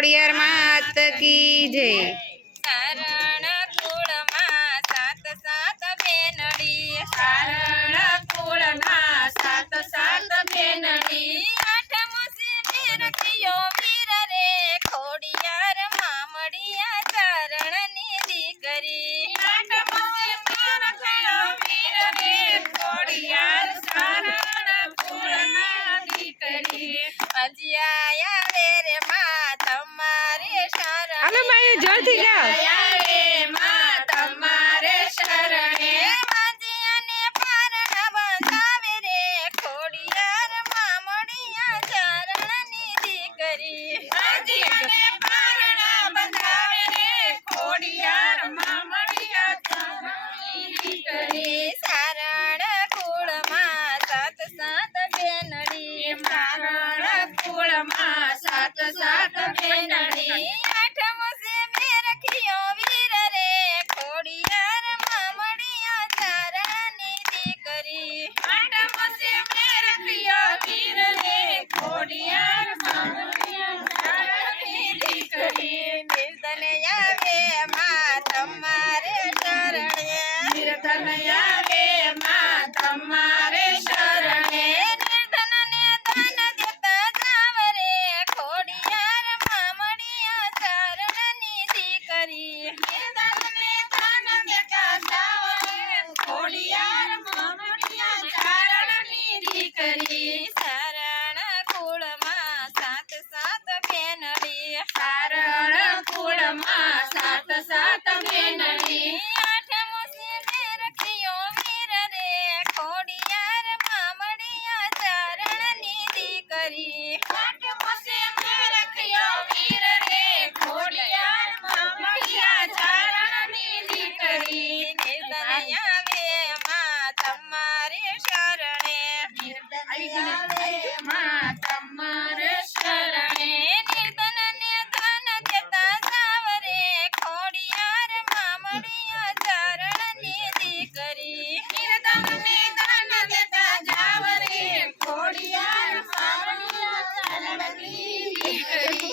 ખોડિયાર માત કી જય। સારણ કુળમાં સાત સાત બેનડી, સારણ કુળમાં સાત સાત બેનડી, આઠમો સે રખિયો વીર રે ખોડિયાર મામડિયા ચારણની દીકરી, આઠમો સે રખિયો વીર રે ખોડિયાર ચારણ કુળના દીકરી, અજિયા રે રે માં તમારે શરણ, હાલો ભાઈ જોરથી ગાઓ। સાત સાત બેનડી, આઠમો સે મેં રખિયો વીર રે ખોડિયાર મામડિયા ચારણની દીકરી, આઠમો સે મેં રખિયો વીર રે ખોડિયાર મામડિયા ચારણની દીકરી, નિર્ધન આવે માં તમારે શરણે, નિર્ધન આવે માં તમારે શરણે, સાત બેનડી, આઠમો સે મેં રખિયો વીર રે ખોડિયાર મામડિયા ચારણની દીકરી, આઠમો સે મેં રખિયો વીર રે ખોડિયાર મામડિયા ચારણની દીકરી, નિર્ધન આવે માં તમારે શરણે, નિર્ધન આવે માં તમારે શરણે, નિર્ધન ને ધન દેતા સાવરે ખોડિયાર મામડિયા ચારણની દીકરી, નિર્ધન ને ધન દેતા જાવરે ખોડિયાર મામડિયા ચારણની દીકરી।